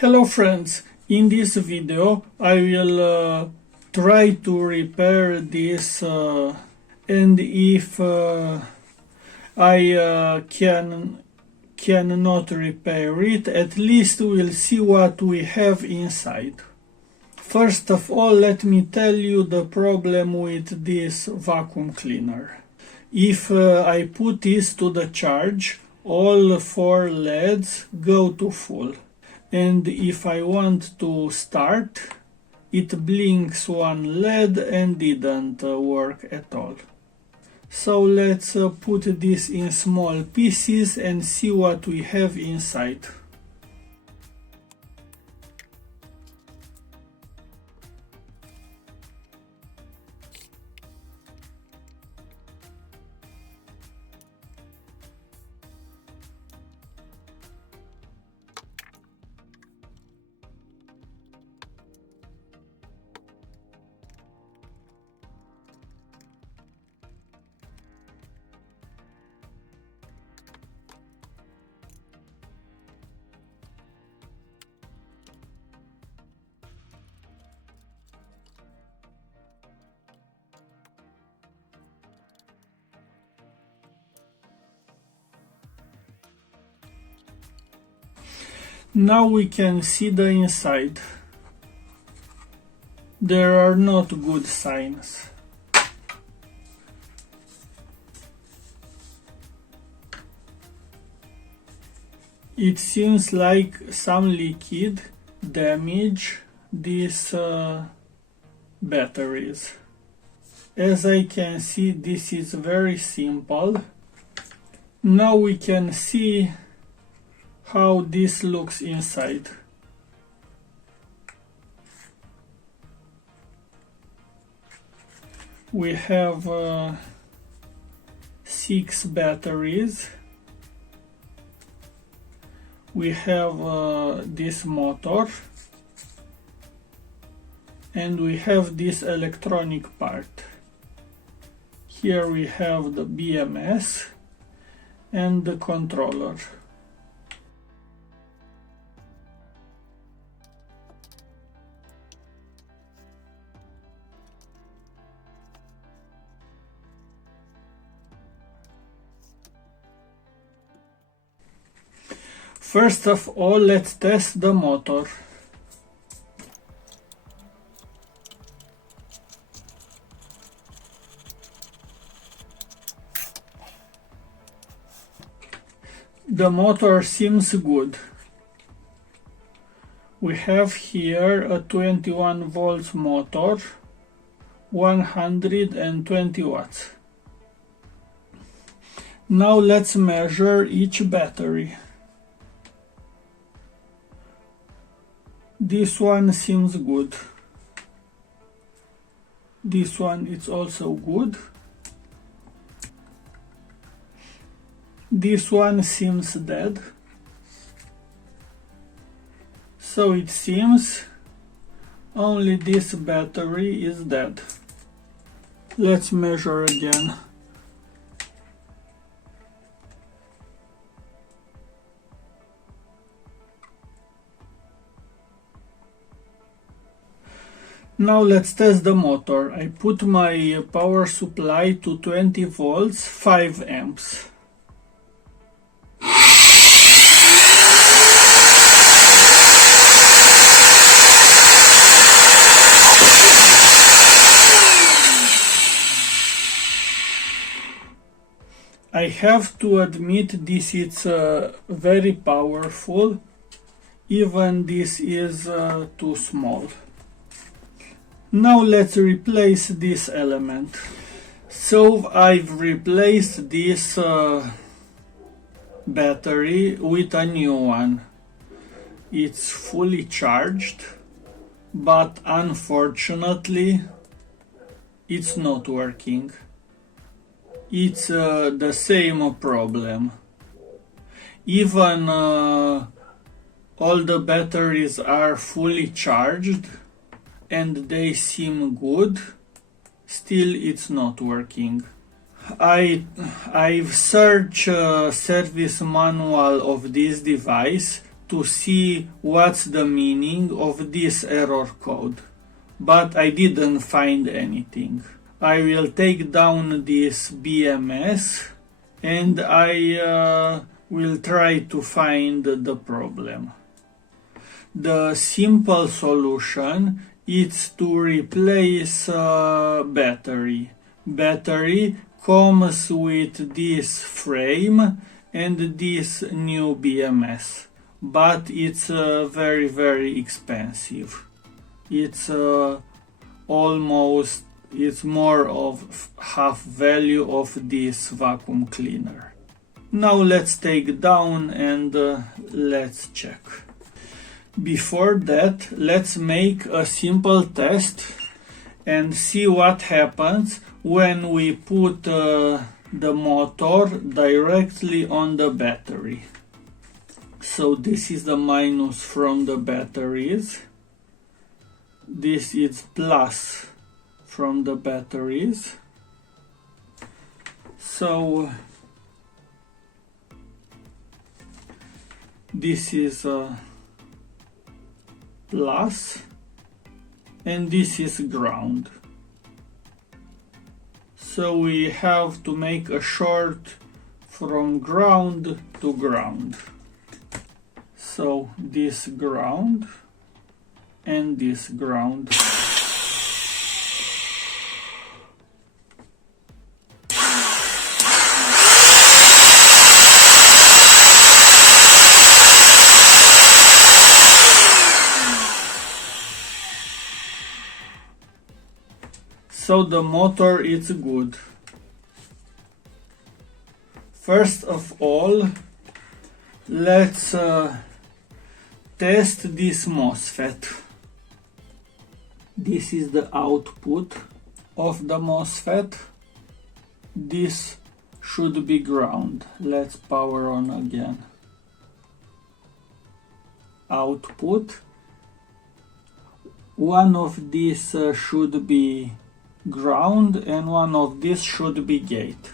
Hello friends, in this video I will try to repair this and if I cannot repair it, at least we'll see what we have inside. First of all, let me tell you the problem with this vacuum cleaner. If I put this to the charge, all 4 LEDs go to full. And if I want to start, it blinks one LED and didn't work at all. So let's put this in small pieces and see what we have inside. Now we can see the inside. There are not good signs. It seems like some liquid damaged these batteries. As I can see, this is very simple. Now we can see how this looks inside. We have 6 batteries. We have this motor, and we have this electronic part. Here we have the BMS and the controller. First of all, let's test the motor. The motor seems good. We have here a 21 volts motor, 120 watts. Now let's measure each battery. This one seems good. This one is also good. This one seems dead. So it seems only this battery is dead. Let's measure again. Now let's test the motor. I put my power supply to 20 volts, 5 amps. I have to admit this is very powerful, even this is too small. Now let's replace this element. So I've replaced this battery with a new one. It's fully charged, but unfortunately it's not working. It's the same problem. Even all the batteries are fully charged and they seem good, still it's not working. I've searched service manual of this device to see what's the meaning of this error code, but I didn't find anything. I will take down this BMS and I will try to find the problem. The simple solution is to replace battery. Battery comes with this frame and this new BMS, but it's very, very expensive. It's more of half value of this vacuum cleaner. Now let's take down and let's check. Before that, let's make a simple test and see what happens when we put the motor directly on the battery. So this is the minus from the batteries. This is plus from the batteries. So this is plus and this is ground. So we have to make a short from ground to ground. So this ground and this ground. So the motor is good. First of all, let's test this MOSFET. This is the output of the MOSFET. This should be ground. Let's power on again. Output. One of these should be ground and one of these should be gate.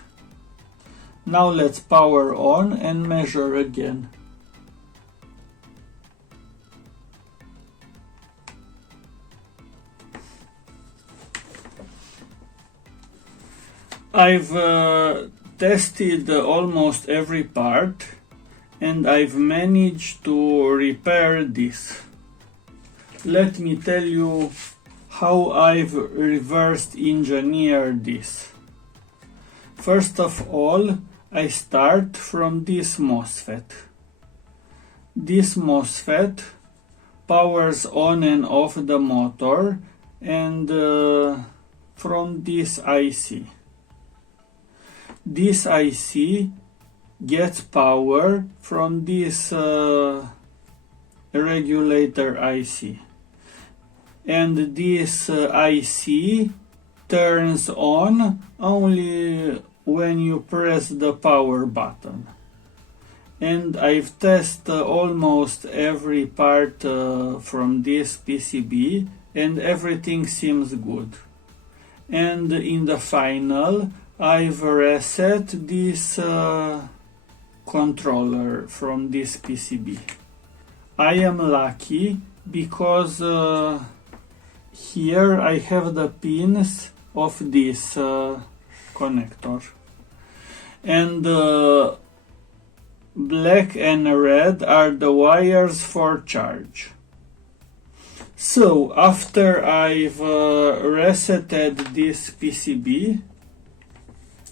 Now let's power on and measure again. I've tested almost every part and I've managed to repair this. Let me tell you how I've reversed engineered this. First of all, I start from this MOSFET. This MOSFET powers on and off the motor and from this IC. This IC gets power from this regulator IC. And this IC turns on only when you press the power button. And I've tested almost every part from this PCB and everything seems good. And in the final, I've reset this controller from this PCB. I am lucky because here I have the pins of this connector, and black and red are the wires for charge. So after I've resetted this PCB,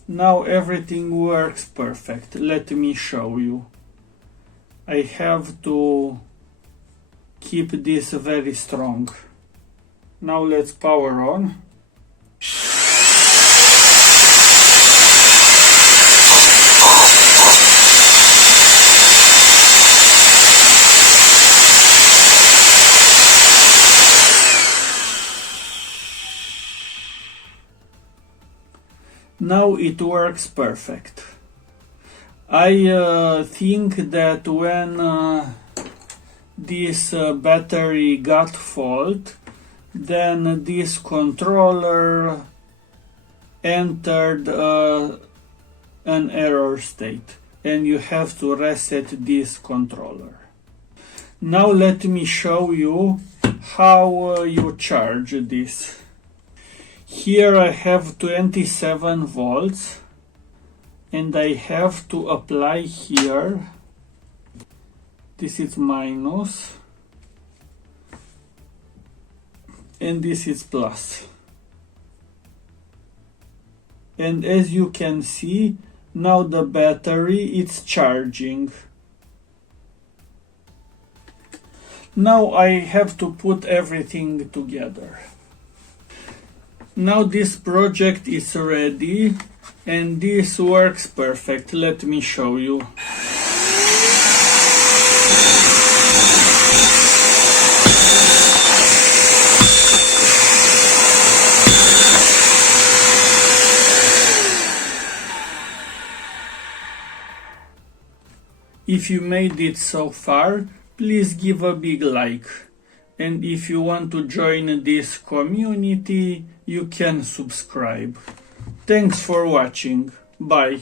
now everything works perfect. Let me show you. I have to keep this very strong. Now let's power on. Now it works perfect. I think that when this battery got fault, then this controller entered an error state and you have to reset this controller. Now let me show you how you charge this. Here I have 27 volts and I have to apply here, this is minus and this is plus. And as you can see, now the battery is charging. Now I have to put everything together. Now this project is ready and this works perfect. Let me show you. If you made it so far, please give a big like. And if you want to join this community, you can subscribe. Thanks for watching. Bye.